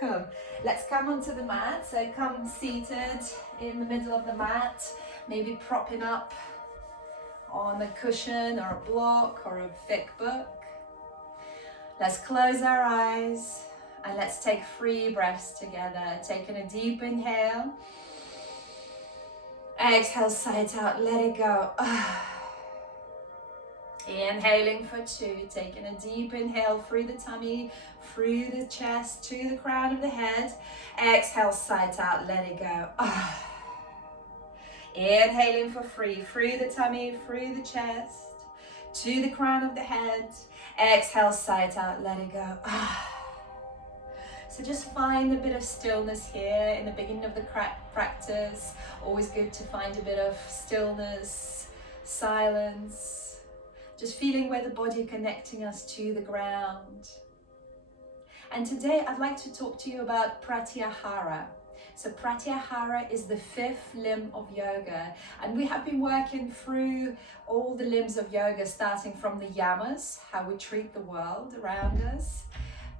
welcome. Let's come onto the mat. So come seated in the middle of the mat, maybe propping up on a cushion or a block or a thick book. Let's close our eyes and let's take 3 breaths together. Taking a deep inhale. Exhale, sight out, let it go. Inhaling for 2, taking a deep inhale through the tummy, through the chest, to the crown of the head. Exhale, sight out, let it go. Inhaling for 3, through the tummy, through the chest, to the crown of the head. Exhale, sight out, let it go. So just find a bit of stillness here in the beginning of the practice. Always good to find a bit of stillness, silence. Just feeling where the body connecting us to the ground. And today I'd like to talk to you about Pratyahara. So Pratyahara is the 5th limb of yoga. And we have been working through all the limbs of yoga, starting from the yamas, how we treat the world around us.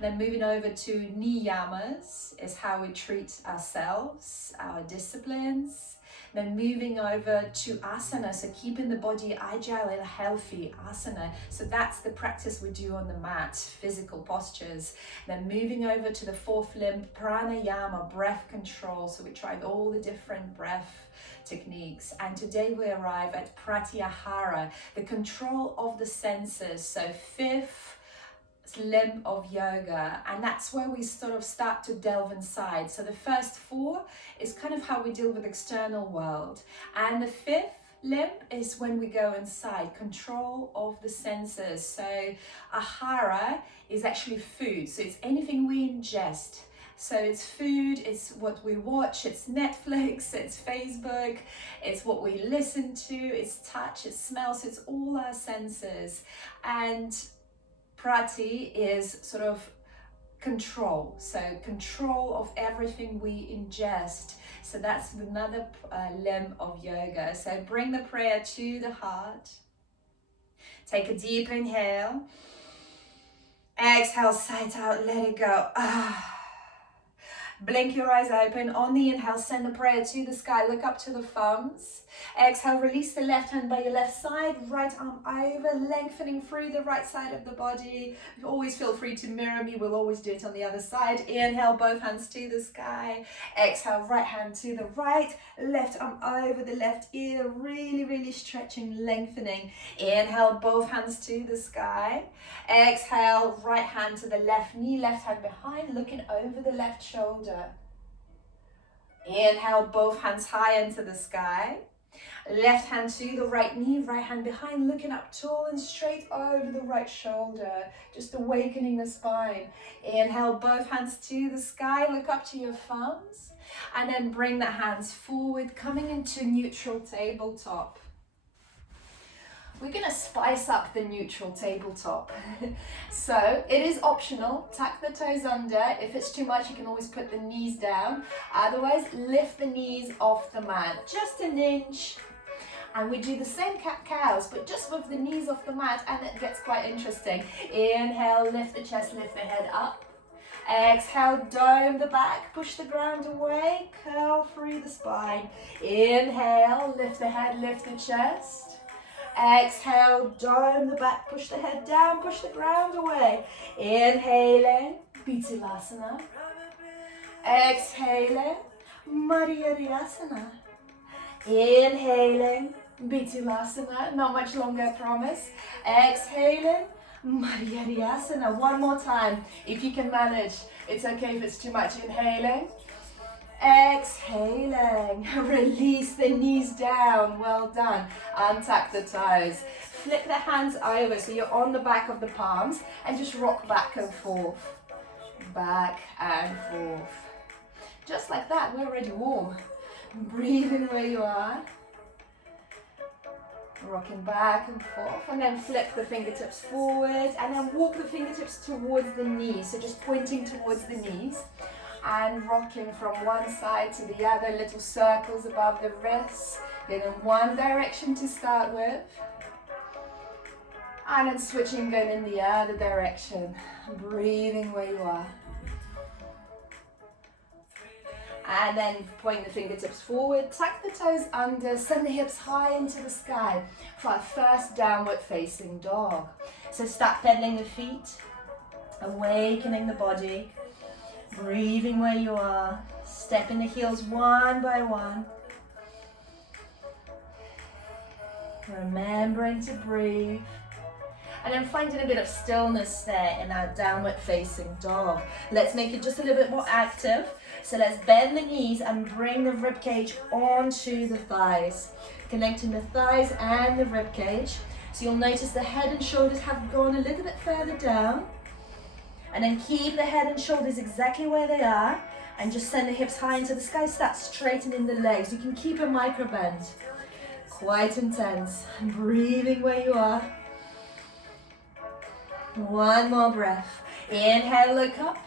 Then moving over to niyamas is how we treat ourselves, our disciplines. Then moving over to asana, so keeping the body agile and healthy, asana. So that's the practice we do on the mat, physical postures. Then moving over to the 4th limb, pranayama, breath control. So we tried all the different breath techniques. And today we arrive at Pratyahara, the control of the senses. So 5th limb of yoga, and that's where we sort of start to delve inside. So the first 4 is kind of how we deal with external world, and the 5th limb is when we go inside, control of the senses. So ahara is actually food, so it's anything we ingest. So it's food, it's what we watch, it's Netflix, it's Facebook, it's what we listen to, it's touch, it's smell, so it's all our senses. And Prati is sort of control, so control of everything we ingest. So that's another limb of yoga. So bring the prayer to the heart. Take a deep inhale. Exhale, sight out, let it go. Blink your eyes open. On the inhale, send the prayer to the sky. Look up to the thumbs. Exhale, release the left hand by your left side. Right arm over, lengthening through the right side of the body. Always feel free to mirror me. We'll always do it on the other side. Inhale, both hands to the sky. Exhale, right hand to the right. Left arm over the left ear. Really, really stretching, lengthening. Inhale, both hands to the sky. Exhale, right hand to the left knee. Left hand behind, looking over the left shoulder. Inhale, both hands high into the sky. Left hand to the right knee, right hand behind, looking up tall and straight over the right shoulder, just awakening the spine. Inhale, both hands to the sky, look up to your thumbs, and then bring the hands forward, coming into neutral tabletop. We're going to spice up the neutral tabletop. So it is optional. Tuck the toes under. If it's too much, you can always put the knees down. Otherwise, lift the knees off the mat, just an inch. And we do the same cat-cows, but just with the knees off the mat, and it gets quite interesting. Inhale, lift the chest, lift the head up. Exhale, dome the back, push the ground away, curl through the spine. Inhale, lift the head, lift the chest. Exhale, dome the back, push the head down, push the ground away. Inhaling, Bitilasana. Exhaling, Madhyasana. Inhaling, Bitilasana. Not much longer, I promise. Exhaling, Madhyasana. One more time, if you can manage. It's okay if it's too much. Inhaling. Exhaling, release the knees down, well done. Untuck the toes, flip the hands over so you're on the back of the palms and just rock back and forth, back and forth. Just like that, we're already warm. Breathing where you are, rocking back and forth, and then flip the fingertips forward and then walk the fingertips towards the knees, so just pointing towards the knees. And rocking from one side to the other, little circles above the wrists, then in one direction to start with, and then switching, going in the other direction, breathing where you are. And then point the fingertips forward, tuck the toes under, send the hips high into the sky for our first downward facing dog. So start pedaling the feet, awakening the body, breathing where you are, stepping the heels one by one. Remembering to breathe. And then finding a bit of stillness there in our downward facing dog. Let's make it just a little bit more active. So let's bend the knees and bring the rib cage onto the thighs. Connecting the thighs and the rib cage. So you'll notice the head and shoulders have gone a little bit further down. And then keep the head and shoulders exactly where they are. And just send the hips high into the sky. Start straightening the legs. You can keep a micro bend. Quite intense. Breathing where you are. One more breath. Inhale, look up.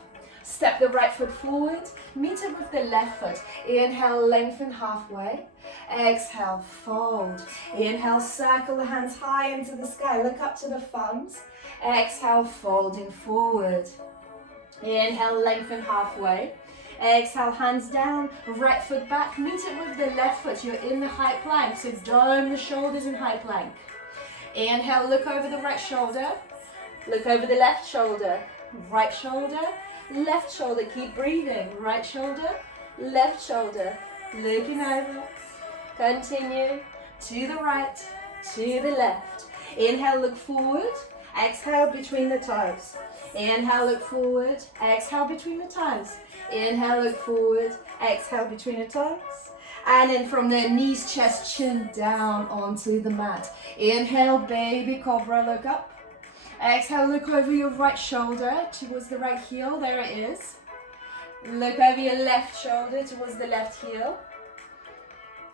Step the right foot forward. Meet it with the left foot. Inhale, lengthen halfway. Exhale, fold. Inhale, circle the hands high into the sky. Look up to the thumbs. Exhale, folding forward. Inhale, lengthen halfway. Exhale, hands down, right foot back. Meet it with the left foot. You're in the high plank, so dome the shoulders in high plank. Inhale, look over the right shoulder. Look over the left shoulder. Right shoulder, left shoulder. Keep breathing. Right shoulder, left shoulder. Looking over. Continue to the right, to the left. Inhale, look forward. Exhale, between the toes. Inhale, look forward. Exhale, between the toes. Inhale, look forward. Exhale, between the toes. And then from there, knees, chest, chin down onto the mat. Inhale, baby cobra, look up. Exhale, look over your right shoulder towards the right heel. There it is. Look over your left shoulder towards the left heel.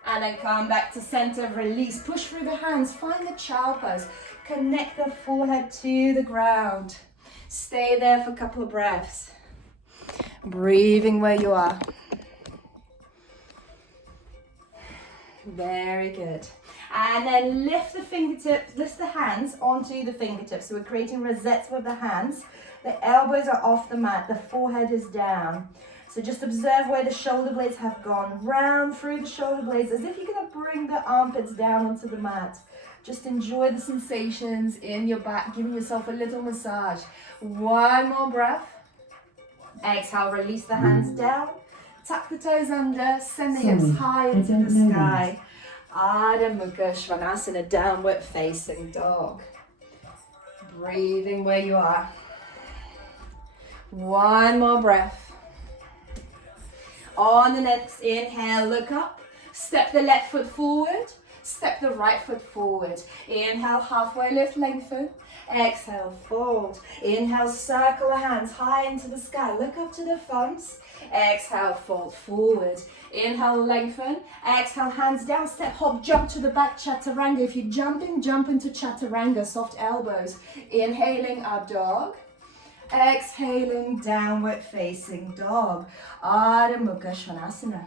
And then come back to center, release. Push through the hands, find the child pose. Connect the forehead to the ground. Stay there for a couple of breaths. Breathing where you are. Very good. And then lift the fingertips, lift the hands onto the fingertips. So we're creating rosettes with the hands. The elbows are off the mat, the forehead is down. So just observe where the shoulder blades have gone. Round through the shoulder blades as if you're going to bring the armpits down onto the mat. Just enjoy the sensations in your back, giving yourself a little massage. One more breath. Exhale, release the hands down. Tuck the toes under, send the hips high into the sky. Adho Mukha Svanasana, downward facing dog. Breathing where you are. One more breath. On the next inhale, look up. Step the left foot forward. Step the right foot forward. Inhale, halfway lift, lengthen. Exhale, fold. Inhale, circle the hands high into the sky. Look up to the thumbs. Exhale, fold forward. Inhale, lengthen. Exhale, hands down. Step, hop, jump to the back, chaturanga. If you're jumping, jump into chaturanga, soft elbows. Inhaling, up dog. Exhaling, downward facing dog. Adho Mukha Svanasana.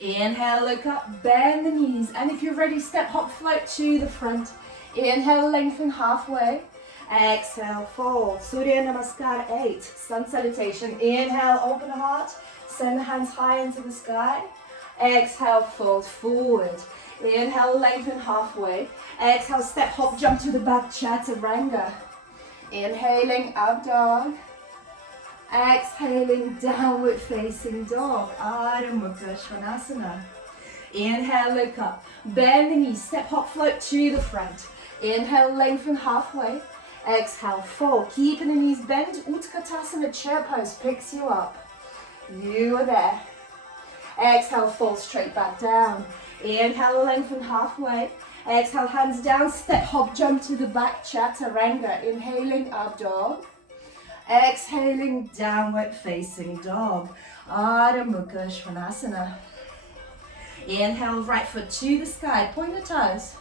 Inhale, look up, bend the knees. And if you're ready, step, hop, float to the front. Inhale, lengthen halfway. Exhale, fold. Surya Namaskar 8. Sun salutation. Inhale, open the heart. Send the hands high into the sky. Exhale, fold forward. Inhale, lengthen halfway. Exhale, step, hop, jump to the back, chaturanga. Inhaling, up dog. Exhaling, downward facing dog. Adho Mukha Svanasana. Inhale, look up. Bend the knees. Step, hop, float to the front. Inhale, lengthen halfway. Exhale, fold. Keeping the knees bent. Utkatasana, chair pose picks you up. You are there. Exhale, fold straight back down. Inhale, lengthen halfway. Exhale, hands down. Step, hop, jump to the back, chaturanga. Inhaling, up dog. Exhaling, downward facing dog. Adho Mukha Svanasana. Inhale, right foot to the sky. Point the toes.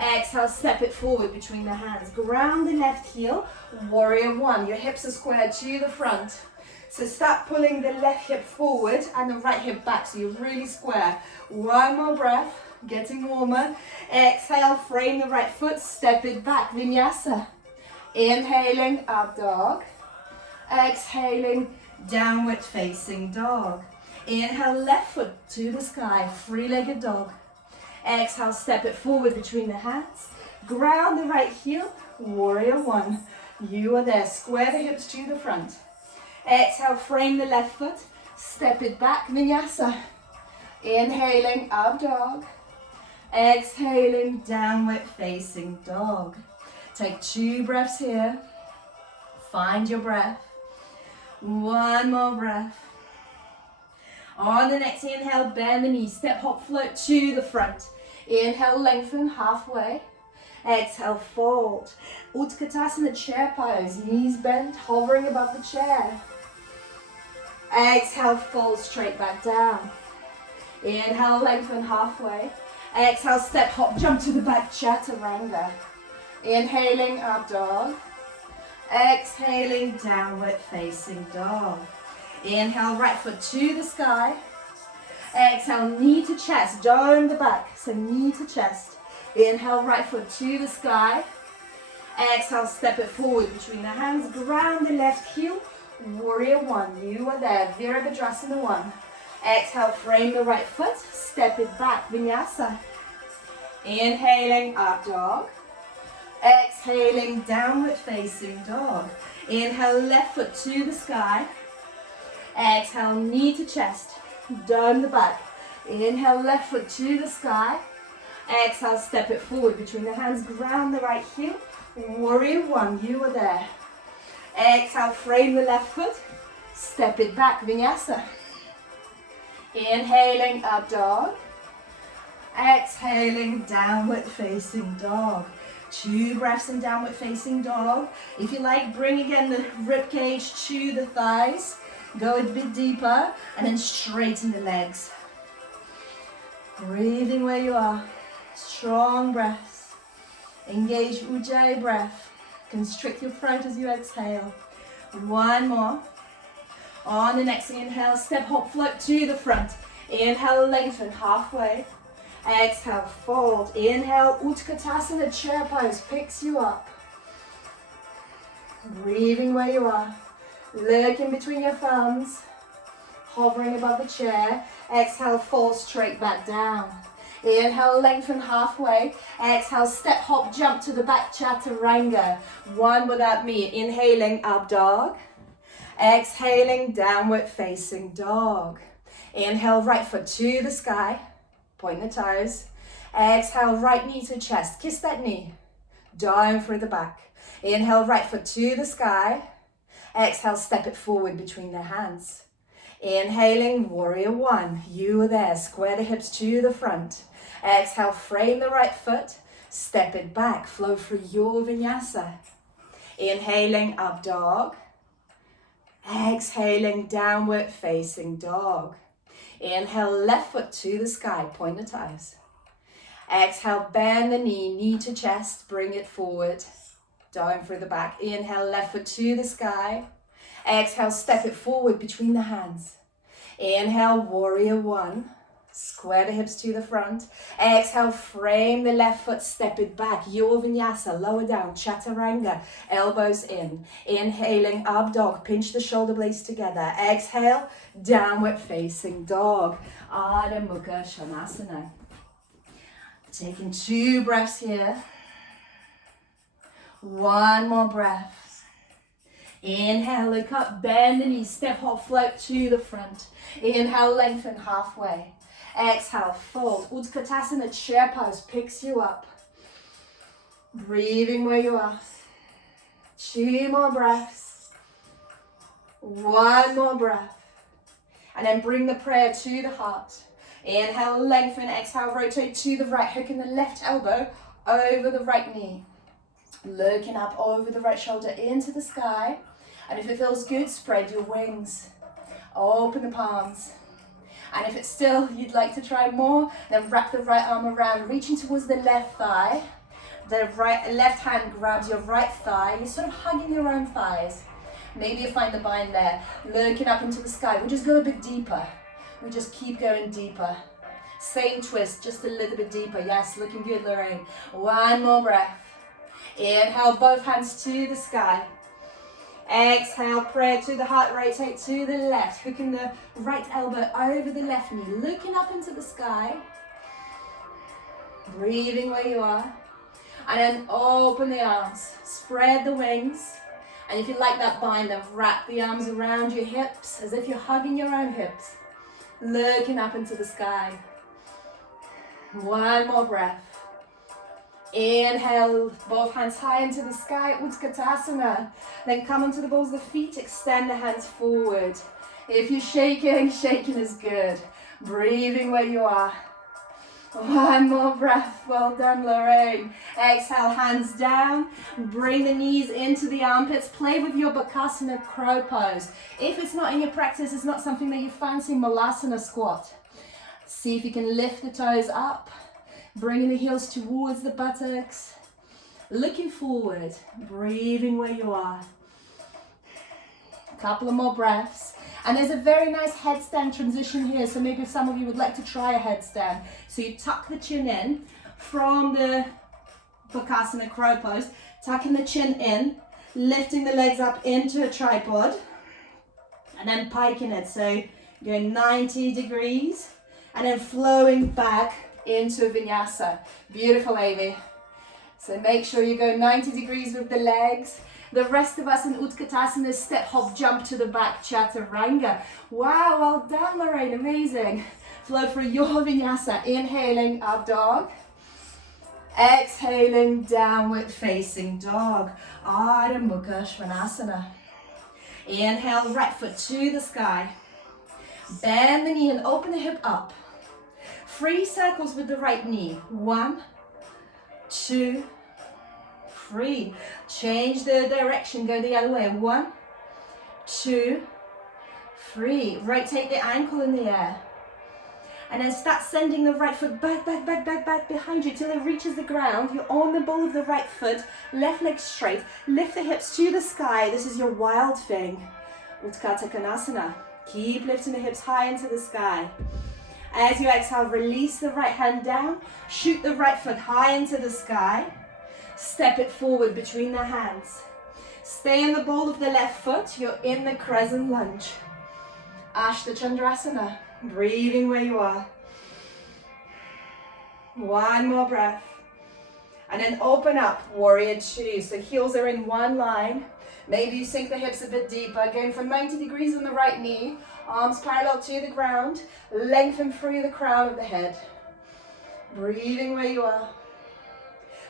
Exhale, step it forward between the hands. Ground the left heel. Warrior one. Your hips are squared to the front. So start pulling the left hip forward and the right hip back so you're really square. One more breath. Getting warmer. Exhale, frame the right foot. Step it back. Vinyasa. Inhaling, up dog. Exhaling, downward facing dog. Inhale, left foot to the sky, three-legged dog. Exhale, step it forward between the hands. Ground the right heel, warrior one. You are there, square the hips to the front. Exhale, frame the left foot, step it back, vinyasa. Inhaling, up dog. Exhaling, downward facing dog. Take 2 breaths here. Find your breath. One more breath. On the next inhale, bend the knees, step, hop, float to the front. Inhale, lengthen halfway. Exhale, fold. Utkatasana, chair pose, knees bent, hovering above the chair. Exhale, fold straight back down. Inhale, lengthen halfway. Exhale, step, hop, jump to the back, chaturanga. Inhaling, up dog. Exhaling, downward facing dog. Inhale, right foot to the sky. Exhale, knee to chest, dome the back, so knee to chest. Inhale, right foot to the sky. Exhale, step it forward between the hands, ground the left heel, warrior one. You are there, Virabhadrasana one. Exhale, frame the right foot, step it back, vinyasa. Inhaling, up dog. Exhaling, downward facing dog. Inhale, left foot to the sky. Exhale, knee to chest, dome the back. Inhale, left foot to the sky. Exhale, step it forward between the hands, ground the right heel, warrior one, you are there. Exhale, frame the left foot, step it back, vinyasa. Inhaling, up dog. Exhaling, downward facing dog. 2 breaths in downward facing dog. If you like, bring again the rib cage to the thighs. Go a bit deeper and then straighten the legs. Breathing where you are. Strong breaths. Engage Ujjayi breath. Constrict your throat as you exhale. One more. On the next inhale, step, hop, float to the front. Inhale, lengthen halfway. Exhale, fold. Inhale, Utkatasana, chair pose, picks you up. Breathing where you are. Lurking between your thumbs. Hovering above the chair. Exhale, fall straight back down. Inhale, lengthen halfway. Exhale, step, hop, jump to the back, chaturanga. One without me. Inhaling, up dog. Exhaling, downward facing dog. Inhale, right foot to the sky. Point the toes. Exhale, right knee to chest. Kiss that knee. Down through the back. Inhale, right foot to the sky. Exhale, step it forward between the hands. Inhaling, warrior one. You are there. Square the hips to the front. Exhale, frame the right foot. Step it back. Flow through your vinyasa. Inhaling, up dog. Exhaling, downward facing dog. Inhale, left foot to the sky. Point the toes. Exhale, bend the knee, knee to chest. Bring it forward. Down through the back. Inhale, left foot to the sky. Exhale, step it forward between the hands. Inhale, warrior one. Square the hips to the front. Exhale, frame the left foot, step it back. Your vinyasa, lower down, chaturanga, elbows in. Inhaling, up dog, pinch the shoulder blades together. Exhale, downward facing dog. Adho Mukha Svanasana. Taking 2 breaths here. One more breath. Inhale, look up, bend the knees, step, hop, float to the front. Inhale, lengthen halfway. Exhale, fold. Utkatasana, chair pose, picks you up. Breathing where you are. 2 more breaths. One more breath. And then bring the prayer to the heart. Inhale, lengthen. Exhale, rotate to the right. Hooking the left elbow over the right knee. Looking up over the right shoulder into the sky. And if it feels good, spread your wings. Open the palms. And if it's still, you'd like to try more, then wrap the right arm around, reaching towards the left thigh. The left hand grabs your right thigh. You're sort of hugging your own thighs. Maybe you find the bind there. Looking up into the sky. We just go a bit deeper. We just keep going deeper. Same twist, just a little bit deeper. Yes, looking good, Lorraine. One more breath. Inhale, both hands to the sky. Exhale, prayer to the heart, rotate to the left, hooking the right elbow over the left knee, looking up into the sky, breathing where you are, and then open the arms, spread the wings, and if you like that bind, then wrap the arms around your hips as if you're hugging your own hips, looking up into the sky. One more breath. Inhale, both hands high into the sky, Utkatasana. Then come onto the balls of the feet, extend the hands forward. If you're shaking, shaking is good. Breathing where you are. One more breath. Well done, Lorraine. Exhale, hands down. Bring the knees into the armpits. Play with your Bakasana crow pose. If it's not in your practice, it's not something that you fancy, Malasana squat. See if you can lift the toes up. Bringing the heels towards the buttocks. Looking forward. Breathing where you are. A couple of more breaths. And there's a very nice headstand transition here. So maybe if some of you would like to try a headstand. So you tuck the chin in from the Bakasana crow pose. Tucking the chin in. Lifting the legs up into a tripod. And then piking it. So going 90 degrees. And then flowing back into a vinyasa. Beautiful, Amy. So make sure you go 90 degrees with the legs. The rest of us in Utkatasana step, hop, jump to the back, chaturanga. Wow, well done, Lorraine, amazing. Flow through your vinyasa. Inhaling, up dog. Exhaling, downward facing dog. Ardha Mukha Svanasana. Inhale, right foot to the sky. Bend the knee and open the hip up. 3 circles with the right knee. 1, 2, 3. Change the direction, go the other way. 1, 2, 3. Rotate the ankle in the air. And then start sending the right foot back, back, back, back, back behind you till it reaches the ground. You're on the ball of the right foot, left leg straight. Lift the hips to the sky. This is your wild thing. Utthita Konasana. Keep lifting the hips high into the sky. As you exhale, release the right hand down. Shoot the right foot high into the sky. Step it forward between the hands. Stay in the ball of the left foot. You're in the crescent lunge. Ashta Chandrasana. Breathing where you are. One more breath. And then open up, warrior 2. So heels are in one line. Maybe you sink the hips a bit deeper, going for 90 degrees on the right knee, arms parallel to the ground, lengthen through the crown of the head. Breathing where you are.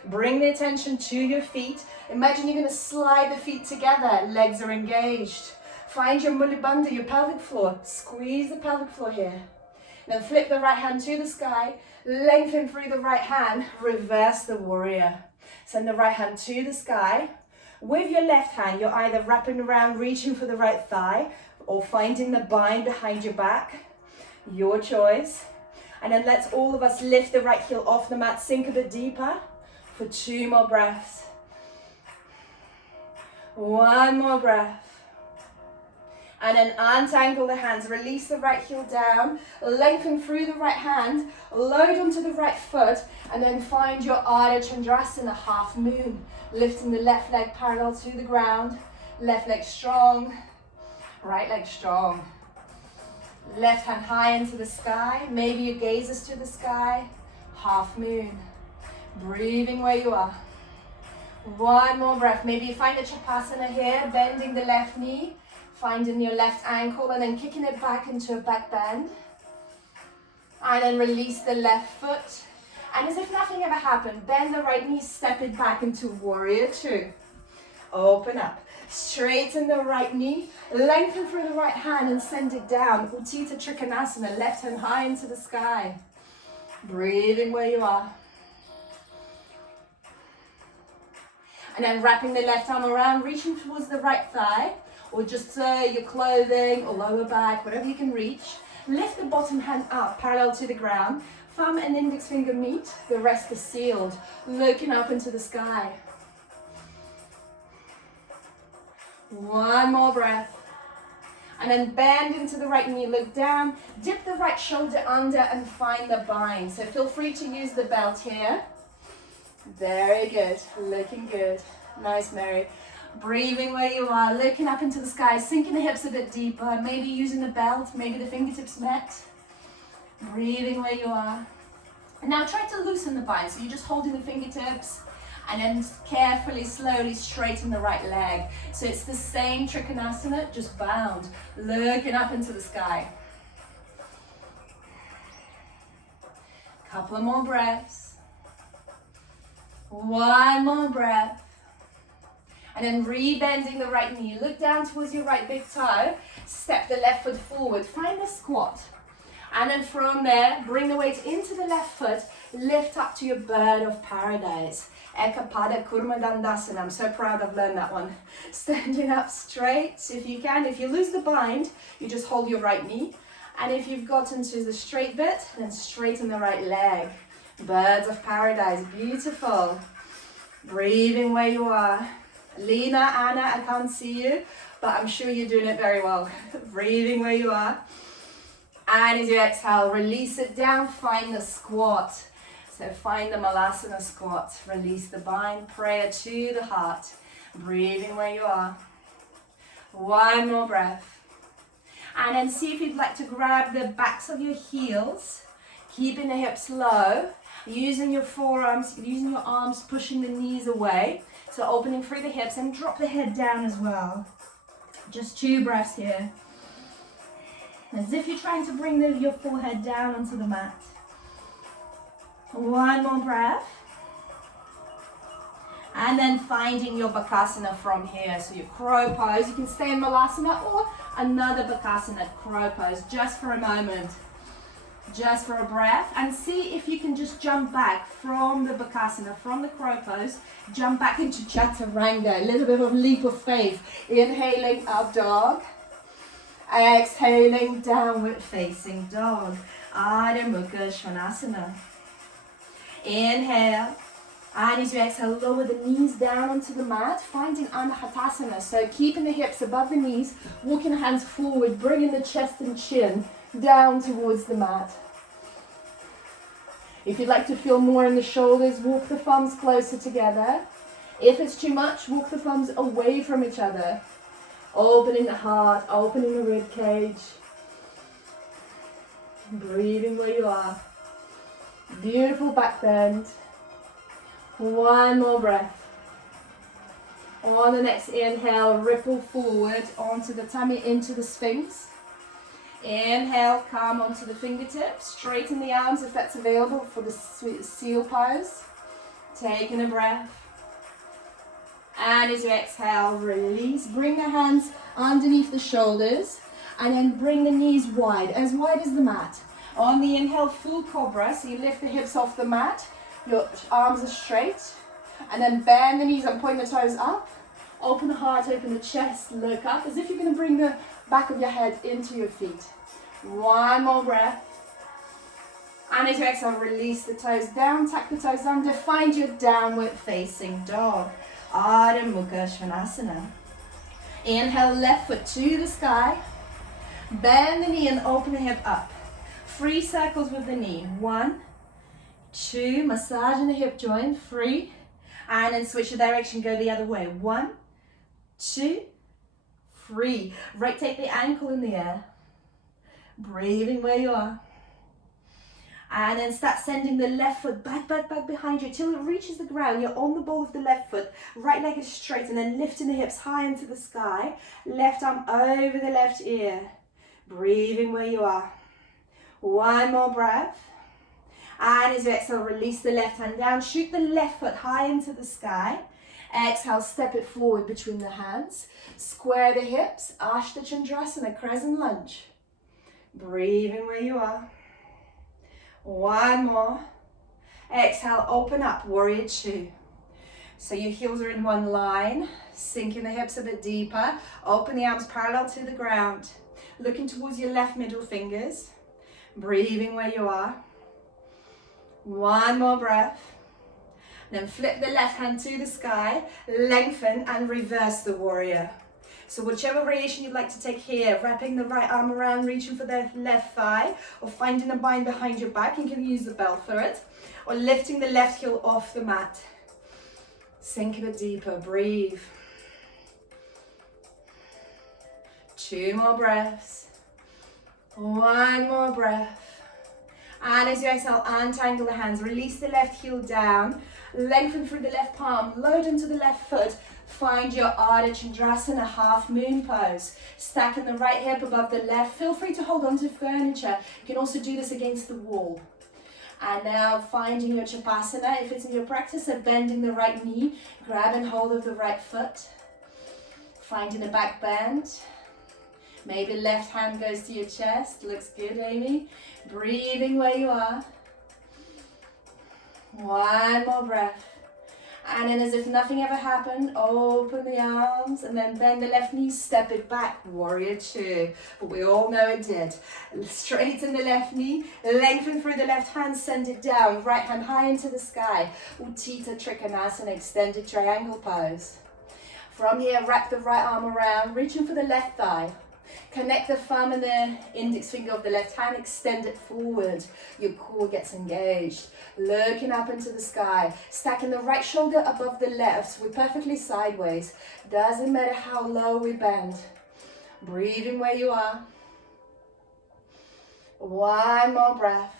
Bring the attention to your feet. Imagine you're going to slide the feet together, legs are engaged. Find your Mula Bandha, your pelvic floor. Squeeze the pelvic floor here. Then flip the right hand to the sky, lengthen through the right hand, reverse the warrior. Send the right hand to the sky. With your left hand, you're either wrapping around, reaching for the right thigh, or finding the bind behind your back. Your choice. And then let's all of us lift the right heel off the mat, sink a bit deeper for 2 more breaths. 1 more breath. And then untangle the hands, release the right heel down, lengthen through the right hand, load onto the right foot, and then find your Ardha Chandrasana, half moon. Lifting the left leg parallel to the ground, left leg strong, right leg strong. Left hand high into the sky, maybe your gaze is to the sky, half moon. Breathing where you are. 1 more breath, maybe you find a Chapasana here, bending the left knee, finding your left ankle and then kicking it back into a back bend. And then release the left foot. And as if nothing ever happened, bend the right knee, step it back into warrior 2. Open up. Straighten the right knee, lengthen through the right hand and send it down. Utthita Trikonasana, left hand high into the sky. Breathing where you are. And then wrapping the left arm around, reaching towards the right thigh, or just your clothing or lower back, whatever you can reach. Lift the bottom hand up, parallel to the ground. Thumb and index finger meet, the rest is sealed, looking up into the sky. 1 more breath. And then bend into the right knee, look down, dip the right shoulder under and find the bind. So feel free to use the belt here. Very good, looking good. Nice, Mary. Breathing where you are, looking up into the sky, sinking the hips a bit deeper, maybe using the belt, maybe the fingertips met. Breathing where you are. And now try to loosen the bind, so you're just holding the fingertips and then carefully, slowly straighten the right leg. So it's the same Trikonasana, just bound, looking up into the sky. Couple of more breaths. One more breath. And then re-bending the right knee. Look down towards your right big toe. Step the left foot forward. Find a squat. And then from there, bring the weight into the left foot. Lift up to your bird of paradise. Ekapada Kurma Dandasana. I'm so proud I've learned that one. Standing up straight if you can. If you lose the bind, you just hold your right knee. And if you've gotten to the straight bit, then straighten the right leg. Birds of paradise. Beautiful. Breathing where you are. Lena, Anna, I can't see you, but I'm sure you're doing it very well. Breathing where you are. And as you exhale, release it down, find the squat. So find the Malasana squat. Release the bind, prayer to the heart. Breathing where you are. One more breath. And then see if you'd like to grab the backs of your heels, keeping the hips low, using your forearms, using your arms, pushing the knees away. So opening through the hips and drop the head down as well. Just 2 breaths here. As if you're trying to bring your forehead down onto the mat. One more breath. And then finding your Bakasana from here. So your crow pose. You can stay in Malasana or another Bakasana, crow pose, just for a moment. Just for a breath, and see if you can just jump back from the Bakasana, from the crow pose, jump back into Chaturanga, a little bit of leap of faith. Inhaling up dog, exhaling downward facing dog, Adho Mukha Svanasana. Inhale, and as you exhale, lower the knees down onto the mat, finding Anahatasana, so keeping the hips above the knees, walking the hands forward, bringing the chest and chin down towards the mat. If you'd like to feel more in the shoulders, walk the thumbs closer together. If it's too much, walk the thumbs away from each other. Opening the heart, opening the rib cage. Breathing where you are. Beautiful back bend. One more breath. On the next inhale, ripple forward onto the tummy, into the Sphinx. Inhale, come onto the fingertips. Straighten the arms if that's available for the seal pose. Taking a breath. And as you exhale, release. Bring the hands underneath the shoulders. And then bring the knees wide as the mat. On the inhale, full cobra. So you lift the hips off the mat. Your arms are straight. And then bend the knees and point the toes up. Open the heart, open the chest, look up. As if you're going to bring the back of your head into your feet. One more breath. And as you exhale, release the toes down, tuck the toes under, find your downward facing dog. Adho Mukha Svanasana. Inhale, left foot to the sky. Bend the knee and open the hip up. 3 circles with the knee. 1, 2, massaging the hip joint. 3, and then switch the direction, go the other way. 1, 2, 3. Rotate the ankle in the air. Breathing where you are. And then start sending the left foot back behind you till it reaches the ground. You're on the ball of the left foot. Right leg is straight, and then lifting the hips high into the sky. Left arm over the left ear. Breathing where you are. One more breath. And as you exhale, release the left hand down. Shoot the left foot high into the sky. Exhale, step it forward between the hands. Square the hips. Ashta Chandrasana, crescent lunge. Breathing where you are. One more. Exhale, open up, warrior 2. So your heels are in one line. Sinking the hips a bit deeper. Open the arms parallel to the ground. Looking towards your left middle fingers. Breathing where you are. One more breath. Then flip the left hand to the sky, lengthen and reverse the warrior. So whichever variation you'd like to take here, wrapping the right arm around, reaching for the left thigh, or finding a bind behind your back, you can use the belt for it, or lifting the left heel off the mat. Sink a bit deeper, breathe. 2 more breaths. 1 more breath. And as you exhale, untangle the hands. Release the left heel down. Lengthen through the left palm. Load into the left foot. Find your Ardha Chandrasana, half moon pose. Stacking the right hip above the left. Feel free to hold on to furniture. You can also do this against the wall. And now finding your Chapasana. If it's in your practice of bending the right knee, grabbing hold of the right foot. Finding a back bend. Maybe left hand goes to your chest. Looks good, Amy. Breathing where you are. 1 more breath. And then as if nothing ever happened, open the arms and then bend the left knee, step it back, warrior 2. But we all know it did. Straighten the left knee, lengthen through the left hand, send it down, right hand high into the sky. Utthita Trikonasana, extended triangle pose. From here, wrap the right arm around, reaching for the left thigh. Connect the thumb and the index finger of the left hand, extend it forward. Your core gets engaged. Looking up into the sky, stacking the right shoulder above the left. We're perfectly sideways. Doesn't matter how low we bend. Breathing where you are. 1 more breath.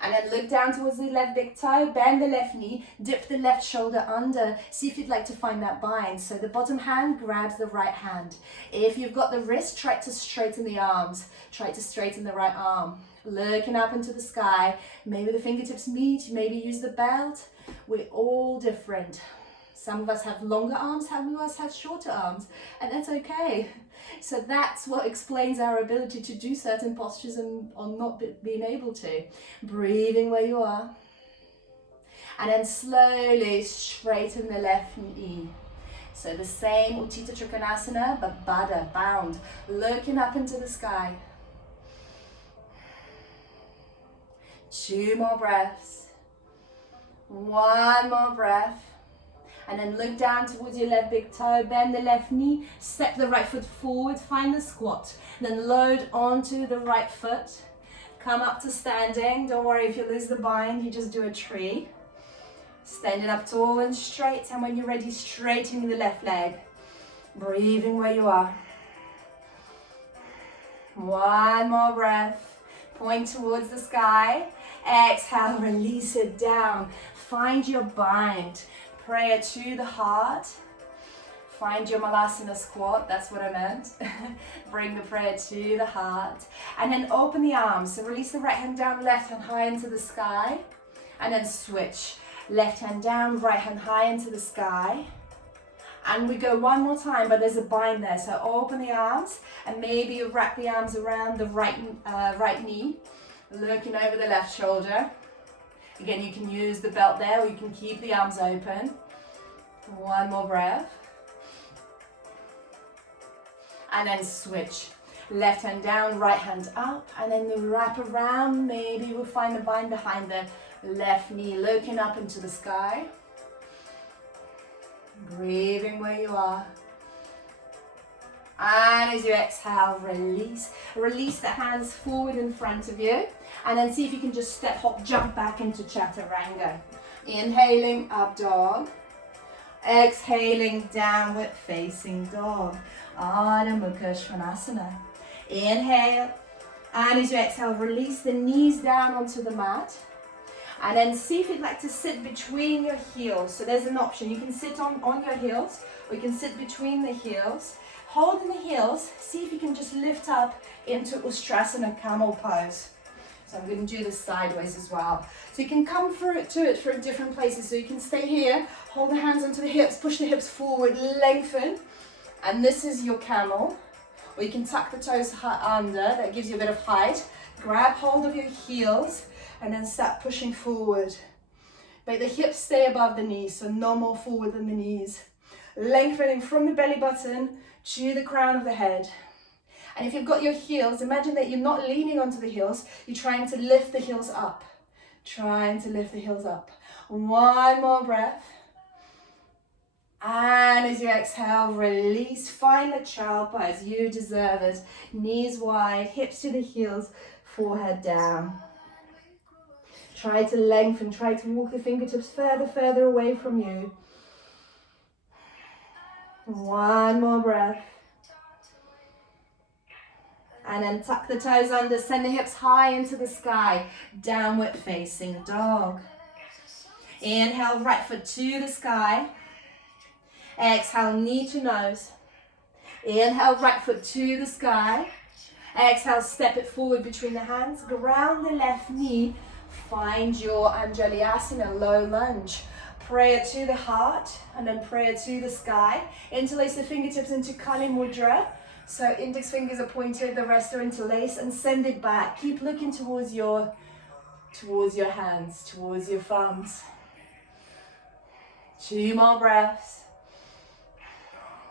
And then look down towards the left big toe, bend the left knee, dip the left shoulder under. See if you'd like to find that bind. So the bottom hand grabs the right hand. If you've got the wrist, try to straighten the arms. Try to straighten the right arm. Looking up into the sky. Maybe the fingertips meet, maybe use the belt. We're all different. Some of us have longer arms, some of us have shorter arms, and that's okay. So that's what explains our ability to do certain postures and or not being able to. Breathing where you are. And then slowly straighten the left knee. So the same Utthita Trikonasana, but Baddha, bound. Looking up into the sky. 2 more breaths. 1 more breath. And then look down towards your left big toe, bend the left knee, step the right foot forward, find the squat. Then load onto the right foot. Come up to standing. Don't worry if you lose the bind, you just do a tree. Standing up tall and straight, and when you're ready, straightening the left leg. Breathing where you are. 1 more breath. Point towards the sky. Exhale, release it down. Find your bind. Prayer to the heart. Find your Malasana squat, that's what I meant. Bring the prayer to the heart. And then open the arms. So release the right hand down, left hand high into the sky. And then switch. Left hand down, right hand high into the sky. And we go 1 more time, but there's a bind there. So open the arms and maybe you wrap the arms around the right knee. Looking over the left shoulder. Again, you can use the belt there or you can keep the arms open. 1 more breath. And then switch. Left hand down, right hand up. And then you wrap around. Maybe we'll find the bind behind the left knee. Looking up into the sky. Breathing where you are. And as you exhale, release. Release the hands forward in front of you. And then see if you can just step, hop, jump back into Chaturanga. Inhaling, up dog. Exhaling, downward facing dog. Ardha Mukha Svanasana. Inhale. And as you exhale, release the knees down onto the mat. And then see if you'd like to sit between your heels. So there's an option. You can sit on your heels or you can sit between the heels. Holding the heels, see if you can just lift up into Ustrasana camel pose. So I'm going to do this sideways as well. So you can come through to it from different places. So you can stay here, hold the hands onto the hips, push the hips forward, lengthen. And this is your camel. Or you can tuck the toes under, that gives you a bit of height. Grab hold of your heels and then start pushing forward. But the hips stay above the knees, so no more forward than the knees. Lengthening from the belly button to the crown of the head. And if you've got your heels, imagine that you're not leaning onto the heels, you're trying to lift the heels up. Trying to lift the heels up. 1 more breath. And as you exhale, release, find the child pose. You deserve it. Knees wide, hips to the heels, forehead down. Try to lengthen, try to walk the fingertips further away from you. 1 more breath. And then tuck the toes under, send the hips high into the sky. Downward facing dog. Inhale, right foot to the sky. Exhale, knee to nose. Inhale, right foot to the sky. Exhale, step it forward between the hands. Ground the left knee. Find your Anjaliasana, low lunge. Prayer to the heart and then prayer to the sky. Interlace the fingertips into Kali Mudra. So index fingers are pointed, the rest are interlaced, and send it back. Keep looking towards your hands, towards your thumbs. 2 more breaths.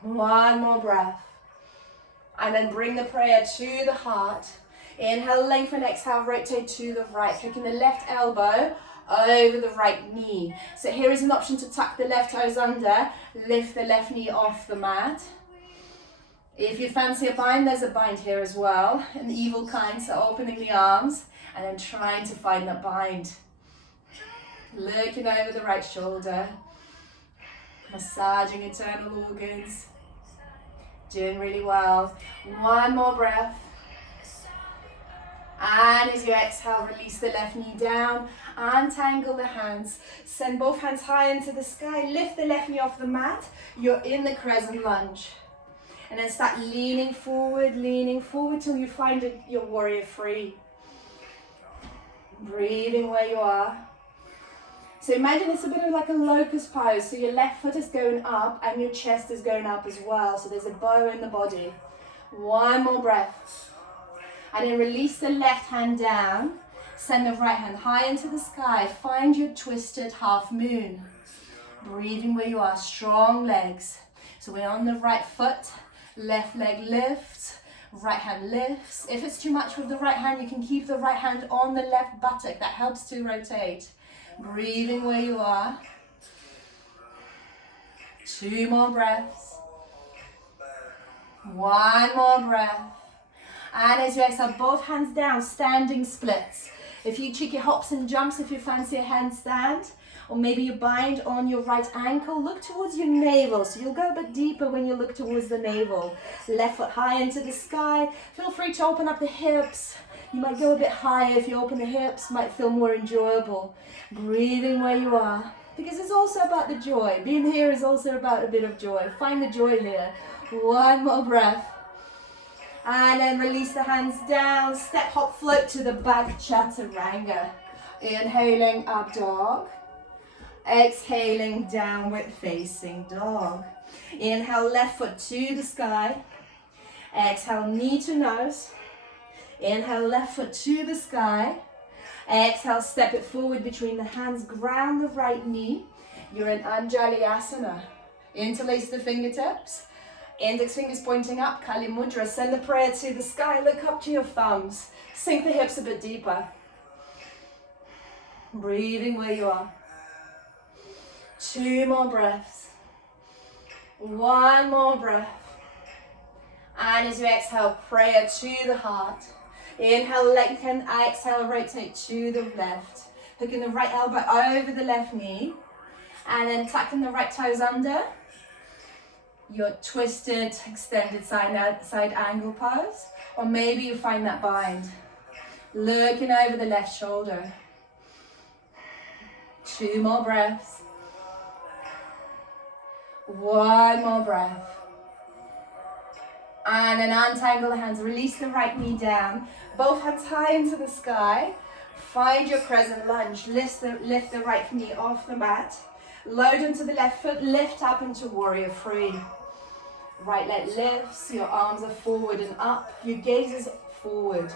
1 more breath. And then bring the prayer to the heart. Inhale, lengthen, exhale, rotate to the right. Taking the left elbow over the right knee. So here is an option to tuck the left toes under, lift the left knee off the mat. If you fancy a bind, there's a bind here as well. An evil kind, so opening the arms and then trying to find that bind. Looking over the right shoulder. Massaging internal organs. Doing really well. 1 more breath. And as you exhale, release the left knee down. Untangle the hands. Send both hands high into the sky. Lift the left knee off the mat. You're in the crescent lunge. And then start leaning forward till you find your warrior free. Breathing where you are. So imagine it's a bit of like a locust pose. So your left foot is going up and your chest is going up as well. So there's a bow in the body. 1 more breath. And then release the left hand down. Send the right hand high into the sky. Find your twisted half moon. Breathing where you are. Strong legs. So we're on the right foot. Left leg lifts. Right hand lifts. If it's too much with the right hand, you can keep the right hand on the left buttock. That helps to rotate. Breathing where you are. 2 more breaths. 1 more breath. And as you exhale, both hands down, standing splits. If you cheeky hops and jumps, if you fancy a handstand, or maybe you bind on your right ankle, look towards your navel. So you'll go a bit deeper when you look towards the navel. Left foot high into the sky. Feel free to open up the hips. You might go a bit higher if you open the hips, might feel more enjoyable. Breathing where you are. Because it's also about the joy. Being here is also about a bit of joy. Find the joy here. 1 more breath. And then release the hands down. Step, hop, float to the back chaturanga. Inhaling up dog. Exhaling downward facing dog. Inhale, left foot to the sky. Exhale, knee to nose. Inhale, left foot to the sky. Exhale, step it forward between the hands. Ground the right knee. You're in Anjaliasana. Interlace the fingertips. Index fingers pointing up, Kali Mudra. Send the prayer to the sky. Look up to your thumbs. Sink the hips a bit deeper. Breathing where you are. 2 more breaths. 1 more breath. And as you exhale, prayer to the heart. Inhale, lengthen. Exhale, rotate to the left. Hooking the right elbow over the left knee. And then tucking the right toes under. Your twisted, extended side angle pose. Or maybe you find that bind. Looking over the left shoulder. 2 more breaths. 1 more breath. And then untangle the hands. Release the right knee down. Both hands high into the sky. Find your crescent lunge. Lift the right knee off the mat. Load into the left foot. Lift up into warrior free. Right leg lifts. Your arms are forward and up. Your gaze is forward.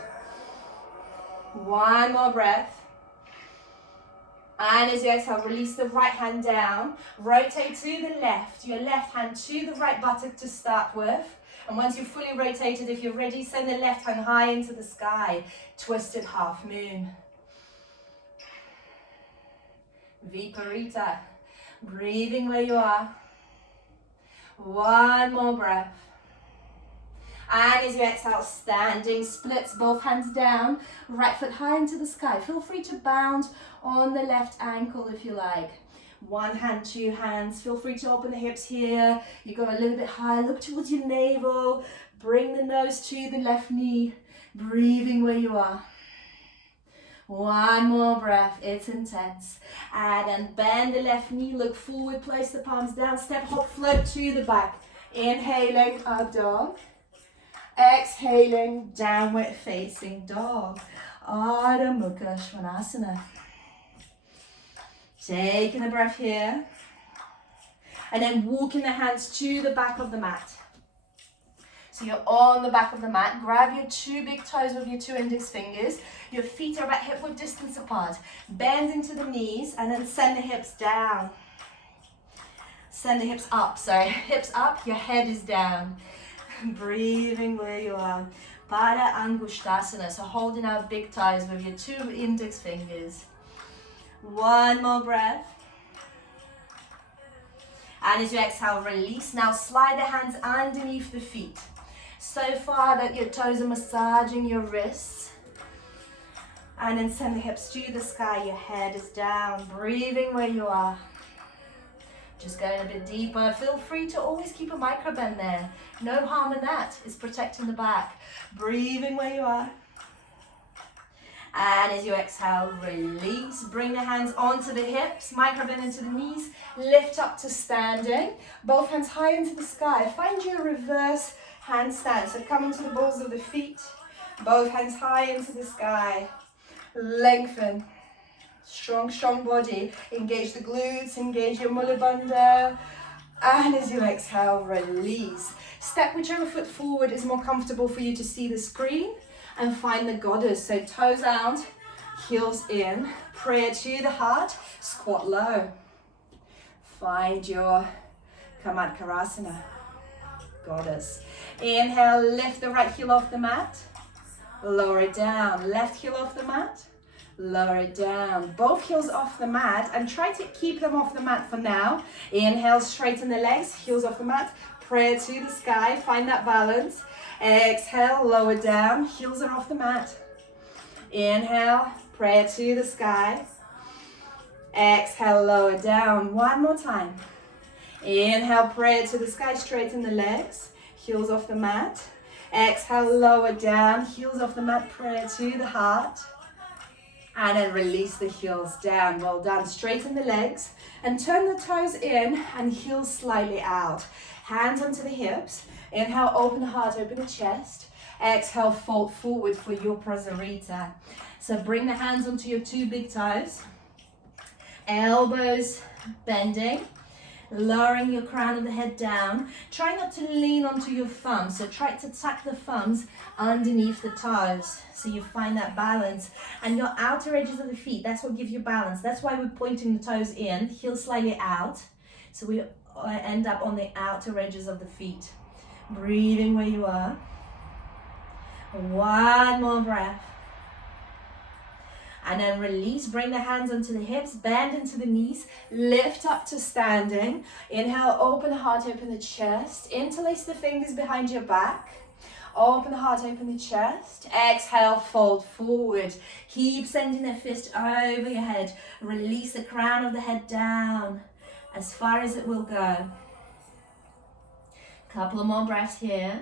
1 more breath. And as you exhale, release the right hand down. Rotate to the left. Your left hand to the right buttock to start with. And once you're fully rotated, if you're ready, send the left hand high into the sky. Twisted half moon. Viparita. Breathing where you are. 1 more breath. And as you exhale, standing splits, both hands down, right foot high into the sky. Feel free to bound on the left ankle if you like. 1 hand, 2 hands. Feel free to open the hips here. You go a little bit higher, look towards your navel. Bring the nose to the left knee. Breathing where you are. One more breath, it's intense. And then bend the left knee, look forward, place the palms down, step, hop, float to the back. Inhaling, up dog. Exhaling, downward facing dog. Ardha Mukha Svanasana. Taking a breath here. And then walking the hands to the back of the mat. So you're on the back of the mat. Grab your two big toes with your two index fingers. Your feet are about hip width distance apart. Bend into the knees and then send the hips down. Send the hips up, sorry. Hips up, your head is down. Breathing where you are. Pada Angushtasana. So holding out big toes with your two index fingers. One more breath. And as you exhale, release. Now slide the hands underneath the feet. So far that your toes are massaging your wrists. And then send the hips to the sky, your head is down. Breathing where you are. Just going a bit deeper. Feel free to always keep a micro bend there. No harm in that. It's protecting the back. Breathing where you are. And as you exhale, release. Bring the hands onto the hips. Micro bend into the knees. Lift up to standing. Both hands high into the sky. Find your reverse handstand. So come into the balls of the feet. Both hands high into the sky. Lengthen. Strong, strong body. Engage the glutes. Engage your mula bandha. And as you exhale, release. Step whichever foot forward is more comfortable for you to see the screen. And find the goddess. So toes out, heels in. Prayer to the heart. Squat low. Find your Kamadkarasana. Goddess. Inhale, lift the right heel off the mat. Lower it down. Left heel off the mat. Lower it down. Both heels off the mat. And try to keep them off the mat for now. Inhale, straighten the legs. Heels off the mat. Prayer to the sky. Find that balance. Exhale, lower down, heels are off the mat. Inhale, prayer to the sky. Exhale, lower down. One more time. Inhale, prayer to the sky, straighten the legs. Heels off the mat. Exhale, lower down, heels off the mat, prayer to the heart. And then release the heels down. Well done. Straighten the legs and turn the toes in and heels slightly out. Hands onto the hips. Inhale, open the heart, open the chest. Exhale, fold forward for your Prasarita. So bring the hands onto your two big toes. Elbows bending. Lowering your crown of the head down. Try not to lean onto your thumbs. So try to tuck the thumbs underneath the toes. So you find that balance. And your outer edges of the feet, that's what gives you balance. That's why we're pointing the toes in, heels slightly out. So we end up on the outer edges of the feet. Breathing where you are. One more breath. And then release. Bring the hands onto the hips. Bend into the knees. Lift up to standing. Inhale, open the heart, open the chest. Interlace the fingers behind your back. Open the heart, open the chest. Exhale, fold forward. Keep sending the fist over your head. Release the crown of the head down as far as it will go. Couple of more breaths here.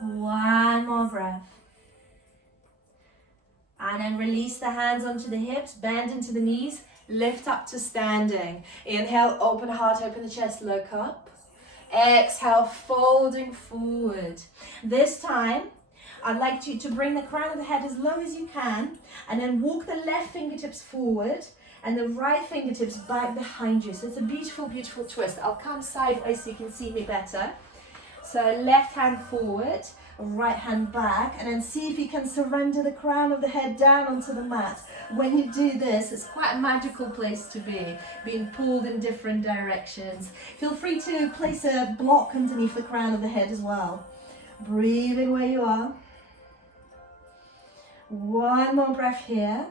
One more breath. And then release the hands onto the hips, bend into the knees, lift up to standing. Inhale, open heart, open the chest, look up. Exhale, folding forward. This time, I'd like you to bring the crown of the head as low as you can, and then walk the left fingertips forward and the right fingertips back behind you. So it's a beautiful, beautiful twist. I'll come sideways so you can see me better. So left hand forward, right hand back, and then see if you can surrender the crown of the head down onto the mat. When you do this, it's quite a magical place to be, being pulled in different directions. Feel free to place a block underneath the crown of the head as well. Breathing where you are. One more breath here.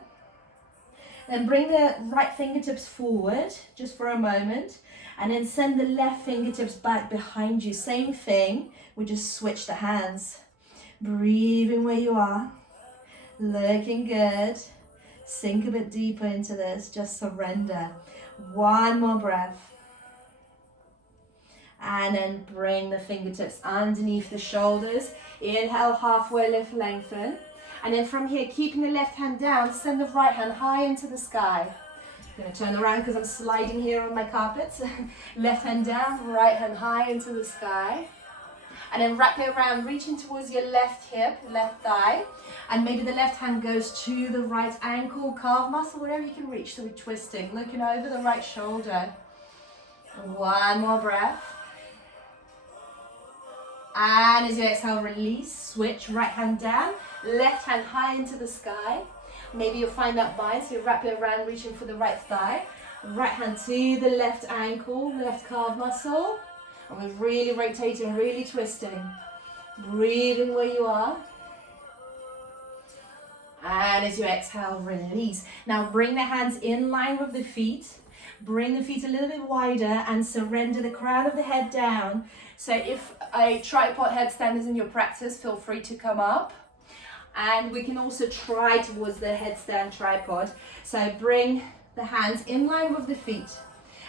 Then bring the right fingertips forward, just for a moment, and then send the left fingertips back behind you. Same thing, we just switch the hands. Breathing where you are, looking good. Sink a bit deeper into this, just surrender. One more breath. And then bring the fingertips underneath the shoulders. Inhale, halfway lift, lengthen. And then from here, keeping the left hand down, send the right hand high into the sky. I'm going to turn around because I'm sliding here on my carpet. Left hand down, right hand high into the sky. And then wrap it around, reaching towards your left hip, left thigh. And maybe the left hand goes to the right ankle, calf muscle, wherever you can reach. So we're twisting, looking over the right shoulder. One more breath. And as you exhale, release, switch, right hand down, left hand high into the sky. Maybe you'll find that bind, so you wrap it around, reaching for the right thigh. Right hand to the left ankle, left calf muscle. And we're really rotating, really twisting. Breathing where you are. And as you exhale, release. Now bring the hands in line with the feet. Bring the feet a little bit wider and surrender the crown of the head down. So if a tripod headstand is in your practice, feel free to come up. And we can also try towards the headstand tripod. So bring the hands in line with the feet.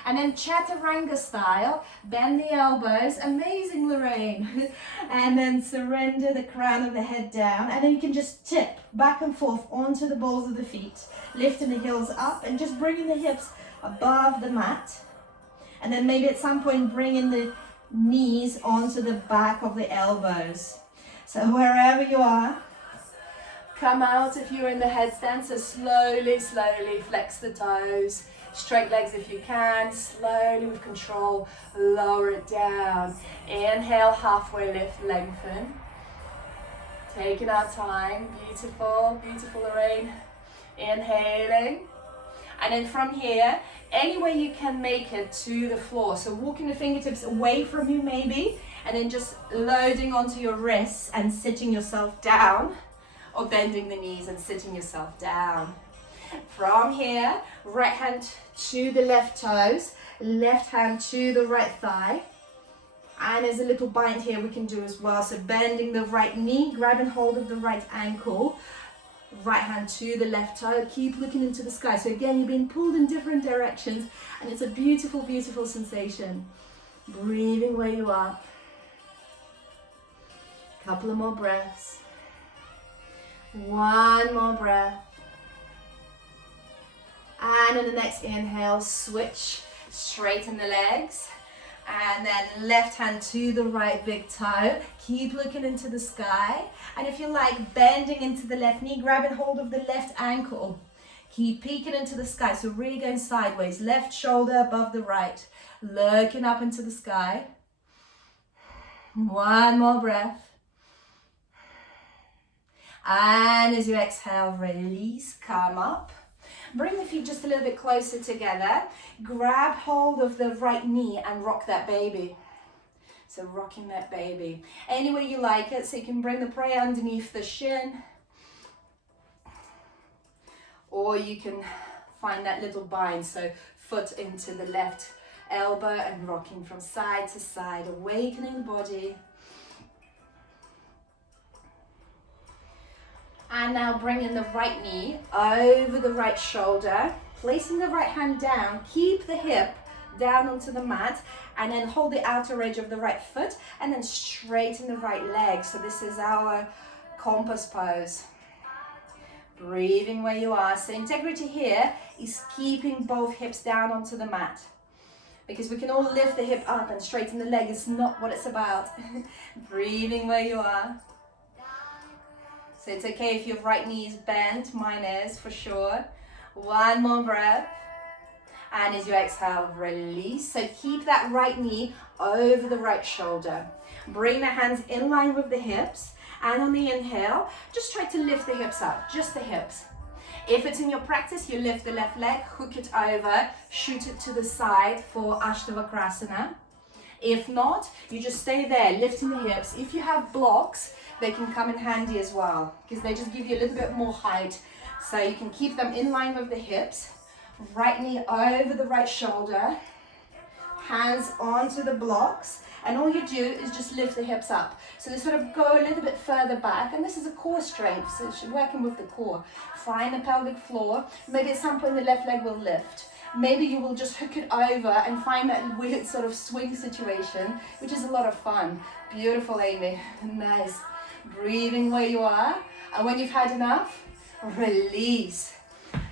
And then chaturanga style, bend the elbows, amazing Lorraine. And then surrender the crown of the head down. And then you can just tip back and forth onto the balls of the feet, lifting the heels up and just bringing the hips above the mat. And then maybe at some point bringing the knees onto the back of the elbows. So wherever you are, come out if you're in the headstand. So slowly, slowly flex the toes. Straight legs if you can, slowly with control, lower it down. Inhale, halfway lift, lengthen. Taking our time, beautiful, beautiful Lorraine. Inhaling. And then from here, any way you can make it to the floor. So walking the fingertips away from you maybe, and then just loading onto your wrists and sitting yourself down, or bending the knees and sitting yourself down. From here, right hand to the left toes, left hand to the right thigh. And there's a little bind here we can do as well. So bending the right knee, grabbing hold of the right ankle, right hand to the left toe, keep looking into the sky. So again, you're being pulled in different directions and it's a beautiful, beautiful sensation. Breathing where you are. Couple of more breaths. One more breath. And in the next inhale, switch, straighten the legs. And then left hand to the right big toe. Keep looking into the sky. And if you like, bending into the left knee, grabbing hold of the left ankle. Keep peeking into the sky. So really going sideways. Left shoulder above the right. Looking up into the sky. One more breath. And as you exhale, release, come up. Bring the feet just a little bit closer together. Grab hold of the right knee and rock that baby. So rocking that baby. Any way you like it. So you can bring the prayer underneath the shin. Or you can find that little bind. So foot into the left elbow and rocking from side to side. Awakening the body. And now bringing the right knee over the right shoulder, placing the right hand down, keep the hip down onto the mat, and then hold the outer edge of the right foot, and then straighten the right leg. So this is our compass pose. Breathing where you are. So integrity here is keeping both hips down onto the mat. Because we can all lift the hip up and straighten the leg. It's not what it's about. Breathing where you are. So it's okay if your right knee is bent, mine is for sure. One more breath. And as you exhale, release. So keep that right knee over the right shoulder. Bring the hands in line with the hips. And on the inhale, just try to lift the hips up, just the hips. If it's in your practice, you lift the left leg, hook it over, shoot it to the side for Ashtavakrasana. If not, you just stay there, lifting the hips. If you have blocks, they can come in handy as well, because they just give you a little bit more height. So you can keep them in line with the hips. Right knee over the right shoulder. Hands onto the blocks. And all you do is just lift the hips up. So they sort of go a little bit further back. And this is a core strength, so you're working with the core. Find the pelvic floor. Maybe at some point the left leg will lift. maybe you will just hook it over and find that weird sort of swing situation, which is a lot of fun. Beautiful, Amy. Nice. Breathing where you are. And when you've had enough, release.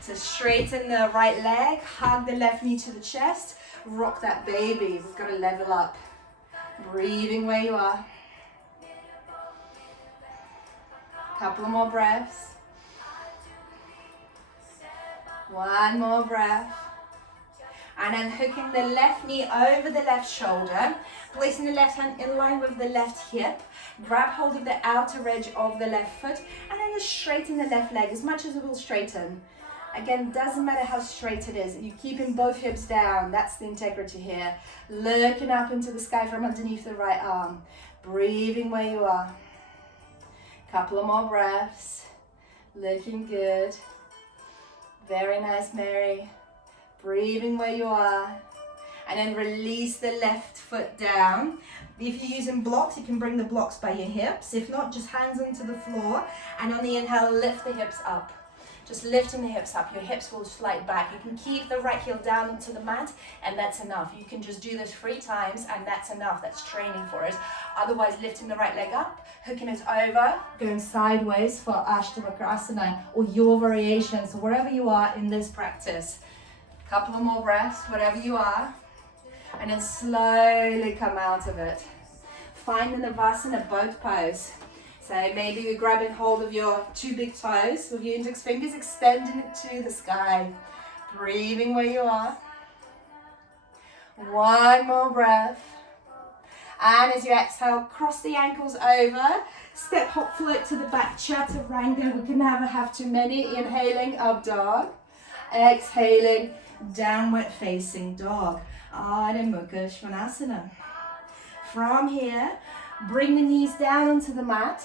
So straighten the right leg, hug the left knee to the chest, rock that baby. We've got to level up. Breathing where you are. Couple more breaths. One more breath. And then hooking the left knee over the left shoulder, placing the left hand in line with the left hip, grab hold of the outer edge of the left foot, and then just straighten the left leg as much as it will straighten. Again, doesn't matter how straight it is, you're keeping both hips down, that's the integrity here. Looking up into the sky from underneath the right arm, breathing where you are. Couple of more breaths, looking good. Very nice, Mary. Breathing where you are. And then release the left foot down. If you're using blocks, you can bring the blocks by your hips. If not, just hands onto the floor. And on the inhale, lift the hips up. Just lifting the hips up. Your hips will slide back. You can keep the right heel down onto the mat, and that's enough. You can just do this 3 times, and that's enough. That's training for it. Otherwise, lifting the right leg up, hooking it over, going sideways for Ashtavakrasana, or your variation. So wherever you are in this practice. Couple of more breaths, wherever you are, and then slowly come out of it. Find the Navasana boat pose. So maybe you're grabbing hold of your 2 big toes with your index fingers, extending it to the sky. Breathing where you are. One more breath. And as you exhale, cross the ankles over, step, hop, float to the back, Chaturanga. We can never have too many. Inhaling, up dog. Exhaling, downward facing dog. Adho Mukha Svanasana. From here, bring the knees down onto the mat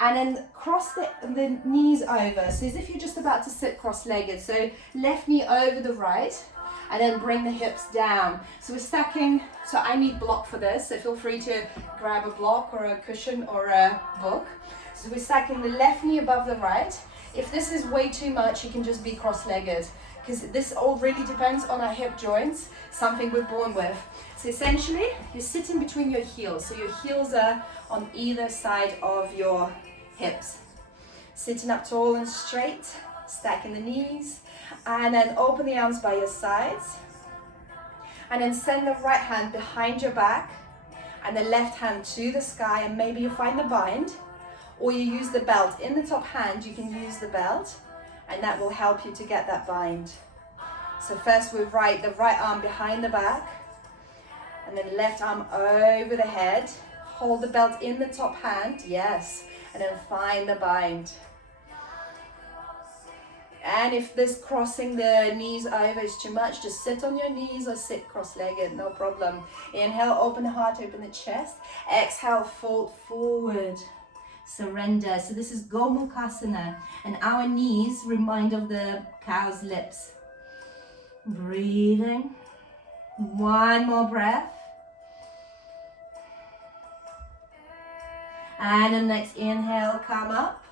and then cross the knees over. So as if you're just about to sit cross-legged. So left knee over the right and then bring the hips down. So we're stacking, so I need block for this. So feel free to grab a block or a cushion or a book. So we're stacking the left knee above the right. If this is way too much, you can just be cross-legged, because this all really depends on our hip joints, something we're born with. So essentially, you're sitting between your heels. So your heels are on either side of your hips. Sitting up tall and straight, stacking the knees, and then open the arms by your sides. And then send the right hand behind your back, and the left hand to the sky, and maybe you find the bind, or you use the belt. In the top hand, you can use the belt, and that will help you to get that bind. So first we right the right arm behind the back, and then left arm over the head. Hold the belt in the top hand, yes, and then find the bind. And if this crossing the knees over is too much, just sit on your knees or sit cross-legged, no problem. Inhale, open the heart, open the chest. Exhale, fold forward. Surrender. So this is Gomukhasana, and our knees remind of the cow's lips. Breathing. One more breath. And the next inhale, come up.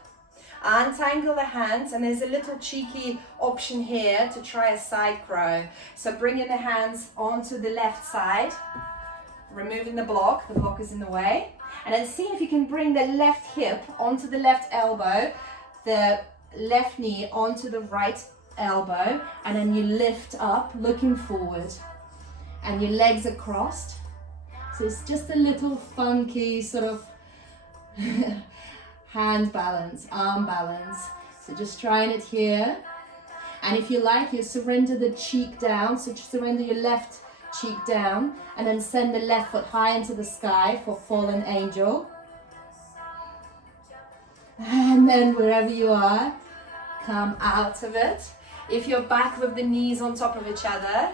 Untangle the hands, and there's a little cheeky option here to try a side crow. So bringing the hands onto the left side, removing the block is in the way. And then see if you can bring the left hip onto the left elbow, the left knee onto the right elbow, and then you lift up, looking forward. And your legs are crossed. So it's just a little funky sort of hand balance, arm balance. So just trying it here. And if you like, you surrender the cheek down. So just surrender your left cheek down, and then send the left foot high into the sky for fallen angel. And then wherever you are, come out of it. If you're back with the knees on top of each other,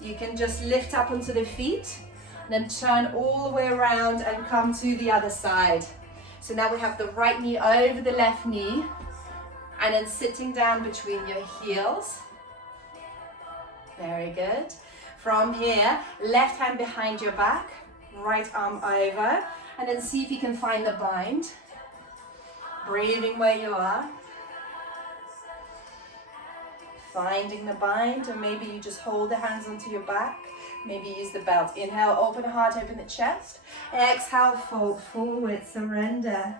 you can just lift up onto the feet, and then turn all the way around and come to the other side. So now we have the right knee over the left knee, and then sitting down between your heels. Very good. From here, left hand behind your back, right arm over, and then see if you can find the bind. Breathing where you are. Finding the bind, or maybe you just hold the hands onto your back. Maybe use the belt. Inhale, open the heart, open the chest. Exhale, fold forward, surrender.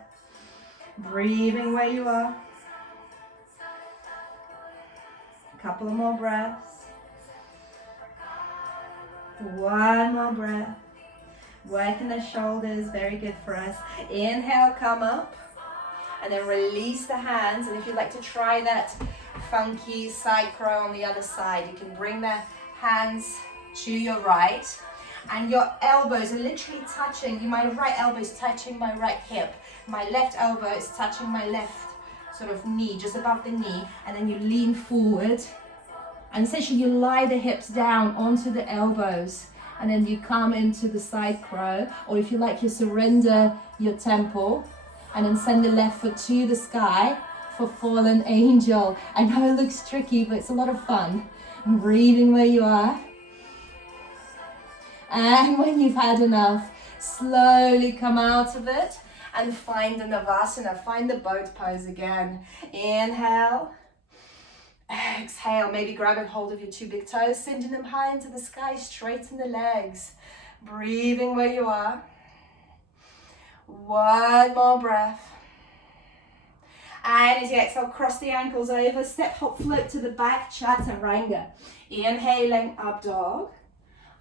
Breathing where you are. A couple more breaths. One more breath. Working the shoulders, very good for us. Inhale, come up. And then release the hands. And if you'd like to try that funky side crow on the other side, you can bring the hands to your right. And your elbows are literally touching. My right elbow is touching my right hip. My left elbow is touching my left sort of knee, just above the knee. And then you lean forward. And essentially you lie the hips down onto the elbows. And then you come into the side crow. Or if you like, you surrender your temple. And then send the left foot to the sky for fallen angel. I know it looks tricky, but it's a lot of fun. And breathing where you are. And when you've had enough, slowly come out of it and find the Navasana. Find the boat pose again. Inhale. Exhale. Maybe grab and hold of your two big toes, sending them high into the sky. Straighten the legs. Breathing where you are. One more breath. And as you exhale, cross the ankles over, step, hop, float to the back, Chaturanga. Inhaling, up dog.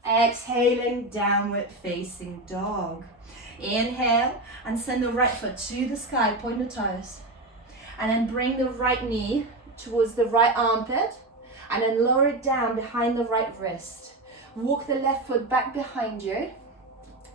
Exhaling, downward facing dog. Inhale, and send the right foot to the sky, point the toes. And then bring the right knee towards the right armpit, and then lower it down behind the right wrist. Walk the left foot back behind you.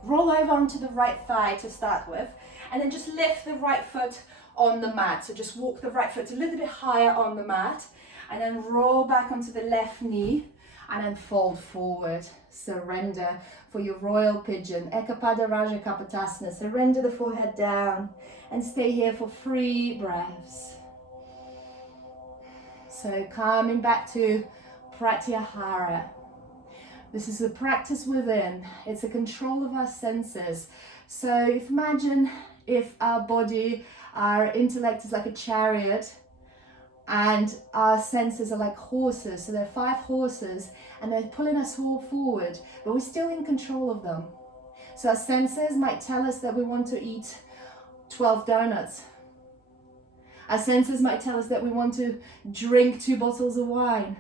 Roll over onto the right thigh to start with, and then just lift the right foot on the mat. So just walk the right foot a little bit higher on the mat, and then roll back onto the left knee, and then fold forward. Surrender for your royal pigeon. Ekapada Raja Kapotasana. Surrender the forehead down, and stay here for 3 breaths. So coming back to Pratyahara. This is a practice within. It's a control of our senses. So imagine if our body, our intellect is like a chariot, and our senses are like horses. So there are 5 horses, and they're pulling us all forward, but we're still in control of them. So our senses might tell us that we want to eat 12 donuts. Our senses might tell us that we want to drink 2 bottles of wine.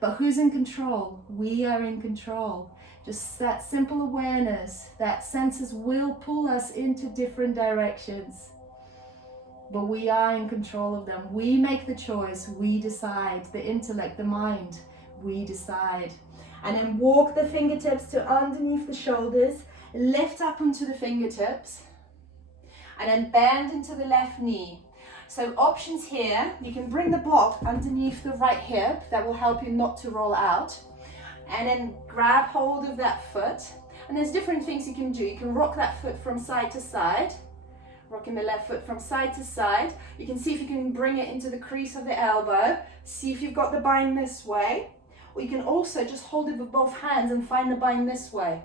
But who's in control? We are in control. Just that simple awareness that senses will pull us into different directions. But we are in control of them. We make the choice. We decide. The intellect, the mind, we decide. And then walk the fingertips to underneath the shoulders. Lift up onto the fingertips. And then bend into the left knee. So options here, you can bring the block underneath the right hip. That will help you not to roll out. And then grab hold of that foot. And there's different things you can do. You can rock that foot from side to side. Rocking the left foot from side to side. You can see if you can bring it into the crease of the elbow. See if you've got the bind this way. Or you can also just hold it with both hands and find the bind this way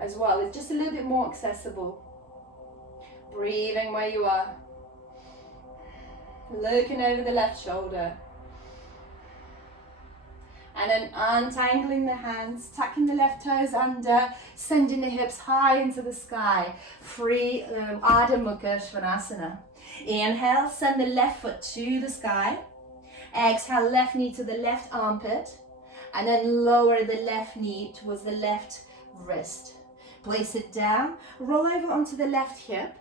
as well. It's just a little bit more accessible. Breathing where you are. Looking over the left shoulder. And then untangling the hands, tucking the left toes under, sending the hips high into the sky. Free Ardha Mukha Svanasana. Inhale, send the left foot to the sky. Exhale, left knee to the left armpit. And then lower the left knee towards the left wrist. Place it down, roll over onto the left hip.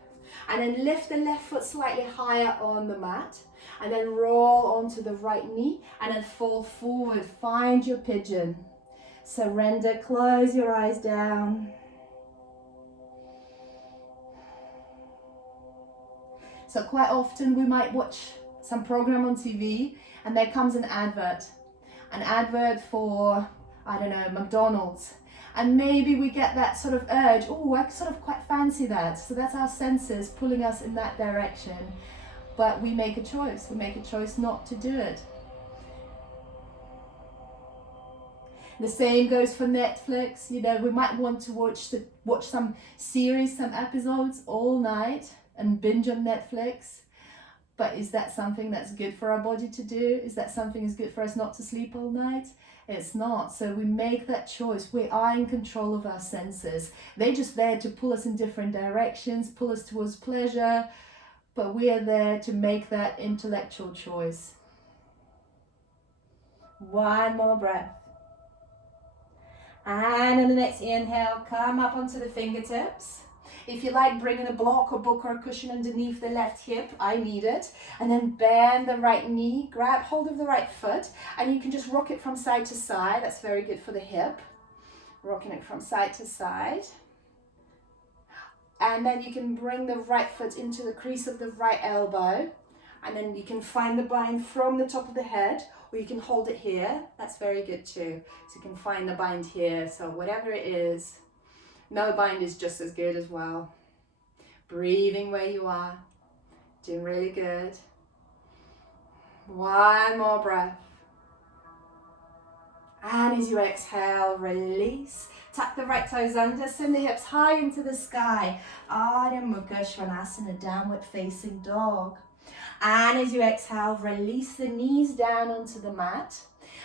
And then lift the left foot slightly higher on the mat. And then roll onto the right knee. And then fall forward. Find your pigeon. Surrender. Close your eyes down. So quite often we might watch some program on TV. And there comes an advert. An advert for, I don't know, McDonald's. And maybe we get that sort of urge, oh, I sort of quite fancy that. So that's our senses pulling us in that direction. But we make a choice. We make a choice not to do it. The same goes for Netflix. You know, we might want to watch some series, some episodes all night and binge on Netflix. But is that something that's good for our body to do? Is that something that's good for us not to sleep all night? It's not. So we make that choice. We are in control of our senses. They're just there to pull us in different directions, pull us towards pleasure, but we are there to make that intellectual choice. One more breath. And on the next inhale, come up onto the fingertips. If you like, bring in a block or book or a cushion underneath the left hip. I need it. And then bend the right knee, grab hold of the right foot, and you can just rock it from side to side. That's very good for the hip. Rocking it from side to side. And then you can bring the right foot into the crease of the right elbow. And then you can find the bind from the top of the head, or you can hold it here. That's very good too. So you can find the bind here. So whatever it is, no bind is just as good as well. Breathing where you are. Doing really good. One more breath. And as you exhale, release. Tuck the right toes under, send the hips high into the sky. Ardha Mukha Svanasana, downward facing dog. And as you exhale, release the knees down onto the mat.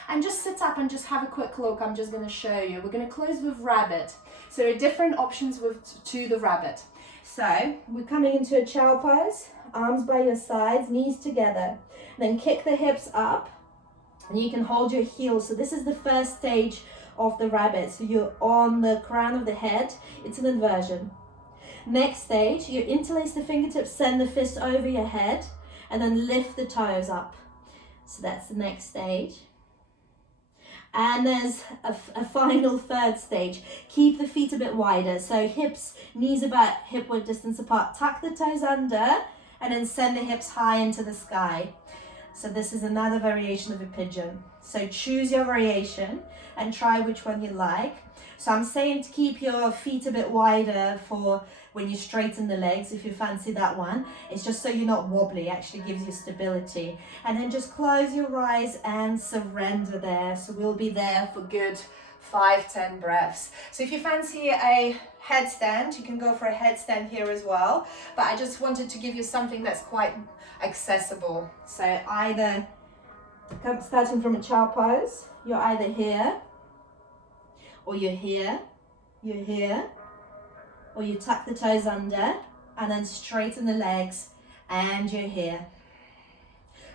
And just sit up and just have a quick look. I'm just going to show you. We're going to close with rabbit. So there are different options to the rabbit. So we're coming into a child pose. Arms by your sides, knees together. Then kick the hips up. And you can hold your heels. So this is the first stage of the rabbit. So you're on the crown of the head. It's an inversion. Next stage, you interlace the fingertips, send the fist over your head, and then lift the toes up. So that's the next stage. And there's a final third stage. Keep the feet a bit wider. So hips, knees about hip width distance apart. Tuck the toes under, and then send the hips high into the sky. So this is another variation of a pigeon. So choose your variation and try which one you like. So I'm saying to keep your feet a bit wider for when you straighten the legs, if you fancy that one. It's just so you're not wobbly, it actually gives you stability. And then just close your eyes and surrender there. So we'll be there for good 5-10 breaths. So if you fancy a headstand, you can go for a headstand here as well. But I just wanted to give you something that's quite accessible. So either starting from a child pose, you're either here, or you're here, you're here, or you tuck the toes under and then straighten the legs and you're here.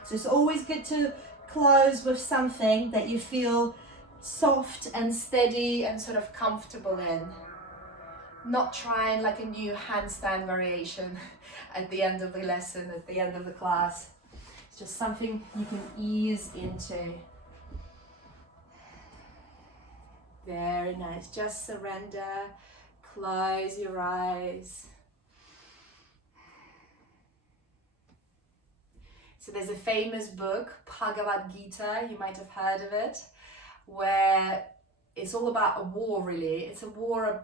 So it's always good to close with something that you feel soft and steady and sort of comfortable in. Not trying like a new handstand variation at the end of the lesson, at the end of the class. It's just something you can ease into. Very nice. Just surrender. Close your eyes. So there's a famous book, Bhagavad Gita, you might have heard of it, where it's all about a war really. It's a war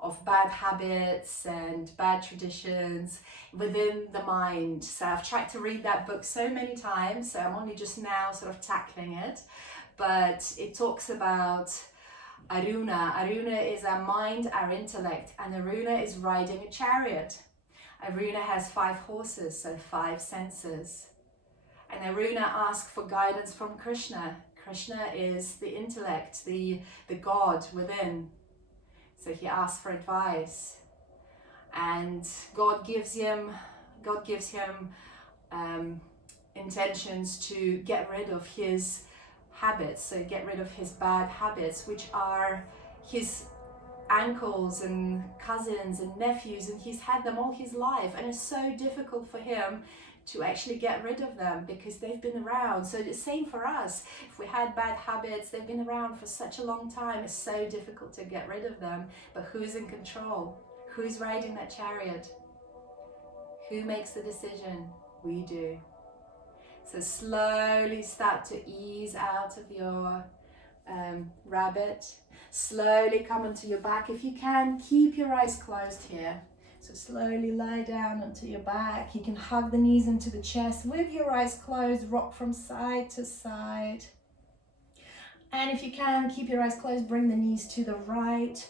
of bad habits and bad traditions within the mind. So I've tried to read that book so many times, so I'm only just now sort of tackling it. But it talks about Aruna. Aruna is our mind, our intellect, and Aruna is riding a chariot. Aruna has 5 horses, so 5 senses. And Aruna asks for guidance from Krishna. Krishna is the intellect, the God within. So he asks for advice. And God gives him intentions to get rid of his habits, so get rid of his bad habits, which are his uncles and cousins and nephews, and he's had them all his life, and it's so difficult for him to actually get rid of them because they've been around. So the same for us. If we had bad habits, they've been around for such a long time, it's so difficult to get rid of them. But who's in control? Who's riding that chariot? Who makes the decision? We do. So slowly start to ease out of your rabbit. Slowly come onto your back. If you can, keep your eyes closed here. So slowly lie down onto your back. You can hug the knees into the chest with your eyes closed. Rock from side to side. And if you can, keep your eyes closed. Bring the knees to the right.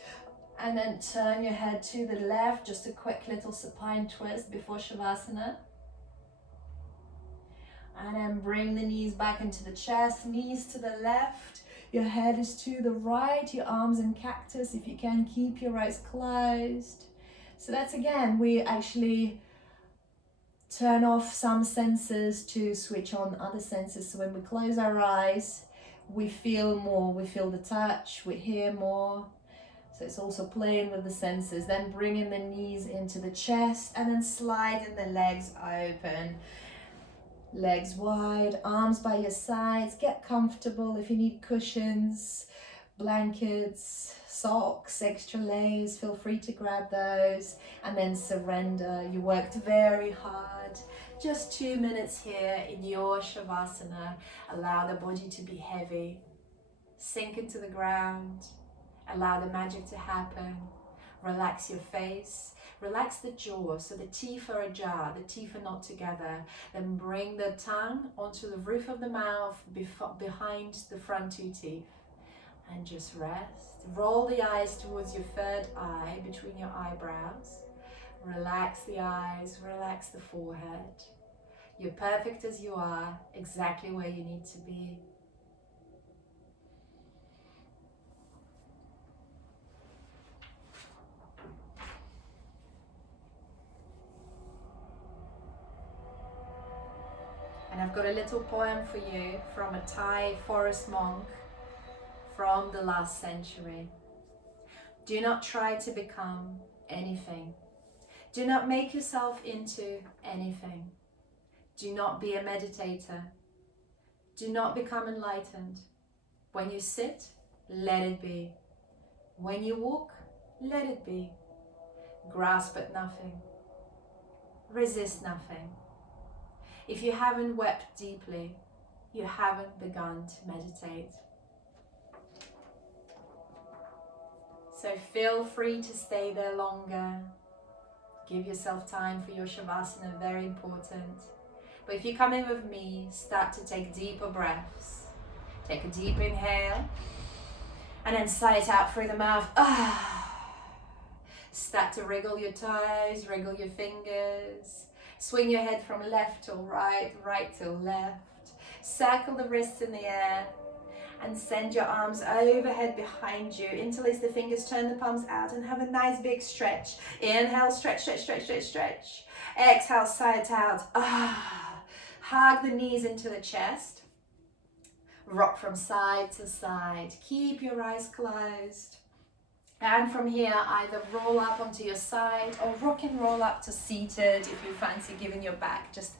And then turn your head to the left. Just a quick little supine twist before Shavasana. And then bring the knees back into the chest, knees to the left. Your head is to the right, your arms in cactus. If you can, keep your eyes closed. So that's again, we actually turn off some senses to switch on other senses. So when we close our eyes, we feel more, we feel the touch, we hear more. So it's also playing with the senses. Then bringing the knees into the chest and then sliding the legs open. Legs wide, arms by your sides. Get comfortable. If you need cushions, blankets, socks, extra layers, feel free to grab those. And then surrender. You worked very hard. Just 2 minutes here in your Shavasana. Allow the body to be heavy. Sink into the ground. Allow the magic to happen. Relax your face. Relax the jaw, so the teeth are ajar, the teeth are not together. Then bring the tongue onto the roof of the mouth behind the front 2 teeth. And just rest. Roll the eyes towards your third eye between your eyebrows. Relax the eyes, relax the forehead. You're perfect as you are, exactly where you need to be. And I've got a little poem for you from a Thai forest monk from the last century. Do not try to become anything. Do not make yourself into anything. Do not be a meditator. Do not become enlightened. When you sit, let it be. When you walk, let it be. Grasp at nothing. Resist nothing. If you haven't wept deeply, you haven't begun to meditate. So feel free to stay there longer. Give yourself time for your Shavasana, very important. But if you come in with me, start to take deeper breaths. Take a deep inhale and then sigh it out through the mouth. Start to wriggle your toes, wriggle your fingers. Swing your head from left to right, right to left. Circle the wrists in the air and send your arms overhead behind you. Interlace the fingers, turn the palms out and have a nice big stretch. Inhale, stretch, stretch, stretch, stretch, stretch. Exhale, sigh it out. Hug the knees into the chest. Rock from side to side. Keep your eyes closed. And from here, either roll up onto your side or rock and roll up to seated if you fancy giving your back just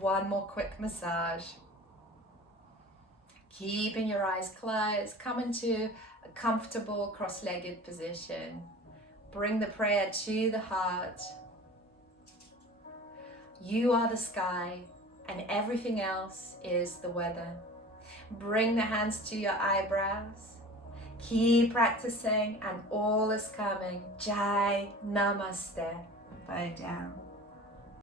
one more quick massage. Keeping your eyes closed, come into a comfortable cross-legged position. Bring the prayer to the heart. You are the sky and everything else is the weather. Bring the hands to your eyebrows. Keep practicing and all is coming. Jai Namaste. Bow down.